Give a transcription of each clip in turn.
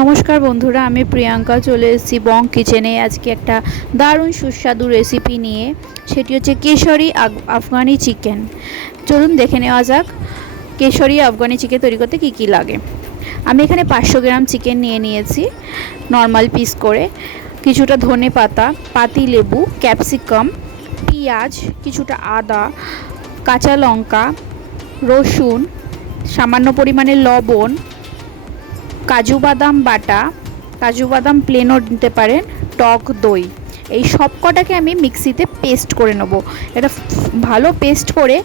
নমস্কার বন্ধুরা, আমি প্রিয়াঙ্কা চলে এসেছি বং কিচেনে। আজকে একটা দারুণ সুস্বাদু রেসিপি নিয়ে, সেটি হচ্ছে কেশরি আফগানি চিকেন। চলুন দেখে নেওয়া যাক কেশরি আফগানি চিকেন তৈরি করতে কী কী লাগে। আমি এখানে 500 গ্রাম চিকেন নিয়ে নিয়েছি নর্মাল পিস করে। কিছুটা ধনে পাতা, পাতি লেবু, ক্যাপসিকাম, পেঁয়াজ, কিছুটা আদা, কাঁচা লঙ্কা, রসুন, সামান্য পরিমাণে লবণ, কাজু বাদাম বাটা, কাজু বাদাম প্লেনও নিতে পারেন, টক দই। এই সব কটাকে আমি মিক্সিতে পেস্ট করে নেব। এটা ভালো পেস্ট করে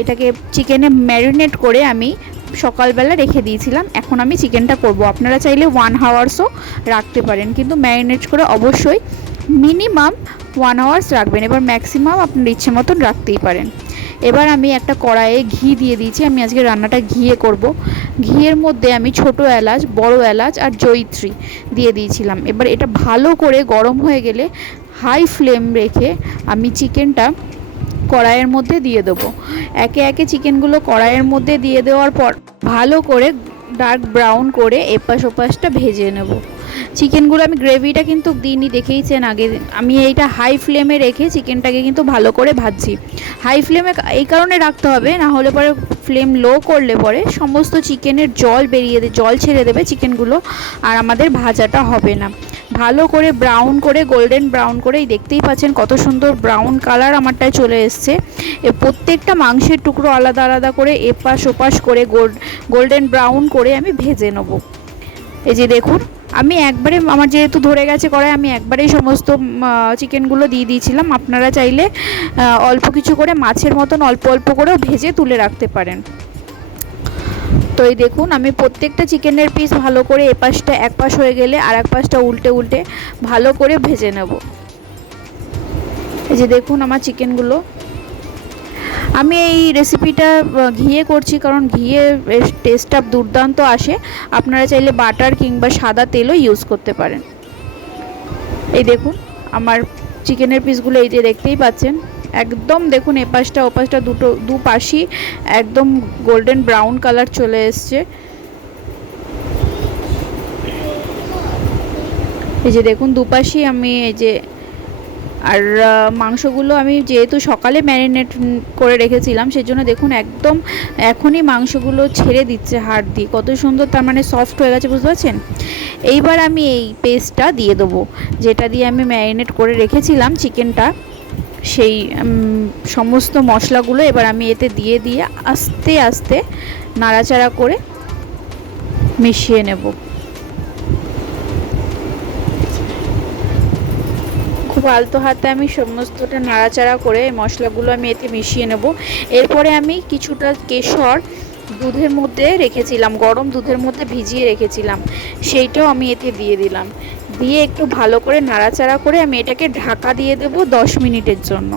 এটাকে চিকেনে ম্যারিনেট করে আমি সকালবেলা রেখে দিয়েছিলাম। এখন আমি চিকেনটা করব। আপনারা চাইলে 1 আওয়ার্সও রাখতে পারেন, কিন্তু ম্যারিনেট করে অবশ্যই মিনিমাম 1 আওয়ার্স রাখবেন। এবার ম্যাক্সিমাম আপনার ইচ্ছে মতন রাখতেই পারেন। এবার আমি একটা কড়াইয়ে ঘি দিয়ে দিয়েছি। আমি আজকে রান্নাটা ঘিয়ে করব। ঘিয়ের মধ্যে আমি ছোট এলাচ, বড় এলাচ আর জয়িত্রী দিয়ে দিয়েছিলাম। এবার এটা ভালো করে গরম হয়ে গেলে হাই ফ্লেম রেখে আমি চিকেনটা কড়াইয়ের মধ্যে দিয়ে দেবো। একে একে চিকেনগুলো কড়াইয়ের মধ্যে দিয়ে দেওয়ার পর ভালো করে ডার্ক ব্রাউন করে এপাশ ওপাশটা ভেজে নেব। চিকেনগুলো আমি গ্রেভিটা কিন্তু দিইনি, দেখেইছেন আগে। আমি এইটা হাই ফ্লেমে রেখে চিকেনটাকে কিন্তু ভালো করে ভাজছি। হাই ফ্লেমে এই কারণে রাখতে হবে, না হলে পরে ফ্লেম লো করলে পরে সমস্ত চিকেনের জল ছেড়ে দেবে চিকেনগুলো, আর আমাদের ভাজাটা হবে না। ভালো করে ব্রাউন করে, গোল্ডেন ব্রাউন করে, দেখতেই পাচ্ছেন কত সুন্দর ব্রাউন কালার আমারটায় চলে এসছে। প্রত্যেকটা মাংসের টুকরো আলাদা আলাদা করে এপাশ ওপাশ করে গোল্ডেন ব্রাউন করে আমি ভেজে নেব। এই যে দেখুন, আমি একবারে, আমার যেহেতু ধরে গেছে কড়াই, আমি একবারেই সমস্ত চিকেনগুলো দিয়ে দিয়েছিলাম। আপনারা চাইলে অল্প কিছু করে মাছের মতন অল্প অল্প করেও ভেজে তুলে রাখতে পারেন। তো এই দেখুন, আমি প্রত্যেকটা চিকেনের পিস ভালো করে এপাশটা এক পাশ হয়ে গেলে আর এক পাশটা উল্টে উল্টে ভালো করে ভেজে নেব। এই যে দেখুন আমার চিকেনগুলো। আমি এই রেসিপিটা ঘিয়ে করছি, কারণ ঘিয়ে টেস্টটা দুর্দান্ত আসে। আপনারা চাইলে বাটার কিংবা সাদা তেলও ইউজ করতে পারেন। এই দেখুন আমার চিকেনের পিসগুলো, এই যে দেখতেই পাচ্ছেন একদম, দেখুন এপাশটা ওপাশটা দু পাশই একদম গোল্ডেন ব্রাউন কালার চলে এসছে। এই যে দেখুন দুপাশই আমি এই যে, আর মাংসগুলো আমি যেহেতু সকালে ম্যারিনেট করে রেখেছিলাম, সেজন্য দেখুন একদম এখনই মাংসগুলো ছেড়ে দিচ্ছে হাড় দিয়ে, কত সুন্দর, তার মানে সফট হয়ে গেছে, বুঝতে পারছেন। এইবার আমি এই পেস্টটা দিয়ে দেবো, যেটা দিয়ে আমি ম্যারিনেট করে রেখেছিলাম চিকেনটা। সেই সমস্ত মশলাগুলো এবার আমি এতে দিয়ে আস্তে আস্তে নাড়াচাড়া করে মিশিয়ে নেব। খুব আলতো হাতে আমি সমস্তটা নাড়াচাড়া করে মশলাগুলো আমি এতে মিশিয়ে নেব। এরপরে আমি কিছুটা কেশর দুধের মধ্যে রেখেছিলাম, গরম দুধের মধ্যে ভিজিয়ে রেখেছিলাম, সেইটাও আমি এতে দিয়ে দিলাম। দিয়ে একটু ভালো করে নাড়াচাড়া করে আমি এটাকে ঢাকা দিয়ে দেব 10 মিনিটের জন্য।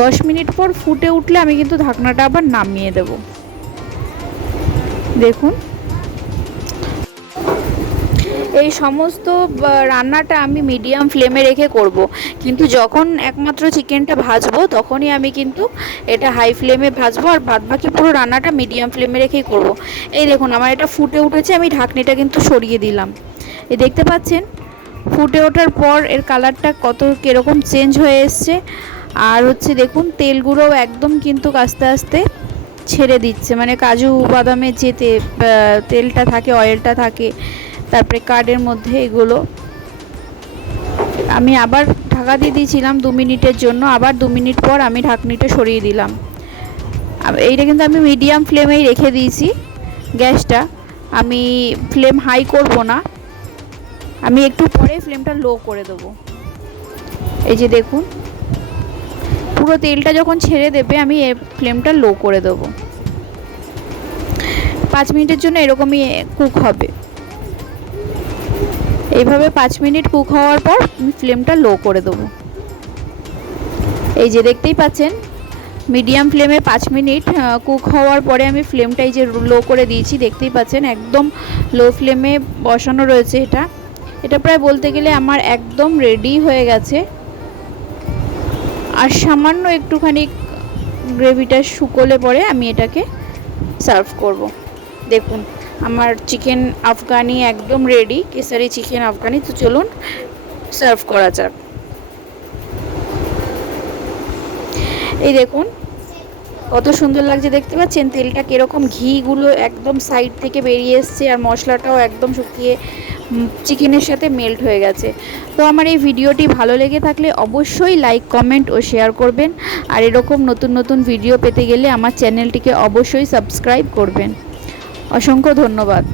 10 মিনিট পর ফুটে উঠলে আমি কিন্তু ঢাকনাটা আবার নামিয়ে দেব। দেখুন এই সমস্ত রান্নাটা আমি মিডিয়াম ফ্লেমে রেখে করব, কিন্তু যখন একমাত্র চিকেনটা ভাজবো তখনই আমি কিন্তু এটা হাই ফ্লেমে ভাজবো, আর বাদবাকি পুরো রান্নাটা মিডিয়াম ফ্লেমে রেখেই করব। এই দেখুন আমার এটা ফুটে উঠেছে, আমি ঢাকনিটা কিন্তু সরিয়ে দিলাম। এই দেখতে পাচ্ছেন ফুটে ওঠার পর এর কালারটা কত কীরকম চেঞ্জ হয়ে এসছে। আর হচ্ছে দেখুন তেলগুলো একদম কিন্তু আস্তে আস্তে ছেড়ে দিচ্ছে, মানে কাজু বাদামের যে তেলটা থাকে, অয়েলটা থাকে, তারপরে কার্ডের মধ্যে এগুলো। আমি আবার ঢাকা দিয়ে দিয়েছিলাম 2 মিনিটের জন্য, আবার 2 মিনিট পর আমি ঢাকনিটা সরিয়ে দিলাম। এইটা কিন্তু আমি মিডিয়াম ফ্লেমেই রেখে দিয়েছি গ্যাসটা, আমি ফ্লেম হাই করব না, আমি একটু পরে ফ্লেমটা লো করে দেবো। এই যে দেখুন পুরো তেলটা যখন ছেড়ে দেবে আমি ফ্লেমটা লো করে দেবো। 5 মিনিটের জন্য এরকমই কুক হবে। এইভাবে 5 মিনিট কুক হওয়ার পর আমি ফ্লেমটা লো করে দেবো। এই যে দেখতেই পাচ্ছেন মিডিয়াম ফ্লেমে 5 মিনিট কুক হওয়ার পরে আমি ফ্লেমটা এই যে লো করে দিয়েছি, দেখতেই পাচ্ছেন একদম লো ফ্লেমে বসানো রয়েছে। এটা প্রায় বলতে গেলে আমার একদম রেডি হয়ে গেছে। আর সামান্য একটুখানি গ্রেভিটা শুকোলে পরে আমি এটাকে সার্ভ করব। দেখুন আমার চিকেন আফগানি একদম রেডি, কেসারি চিকেন আফগানি। তো চলুন সার্ভ করা যাক। এই দেখুন কত সুন্দর লাগছে, দেখতে পাচ্ছেন তেলটা কীরকম, ঘিগুলো একদম সাইড থেকে বেরিয়ে এসছে, আর মশলাটাও একদম শুকিয়ে চিকেনের সাথে মেল্ট হয়ে গেছে। তো আমার এই ভিডিওটি ভালো লেগে থাকলে অবশ্যই লাইক, কমেন্ট ও শেয়ার করবেন। আর এরকম নতুন নতুন ভিডিও পেতে গেলে আমার চ্যানেলটিকে অবশ্যই সাবস্ক্রাইব করবেন। অসংখ্য ধন্যবাদ।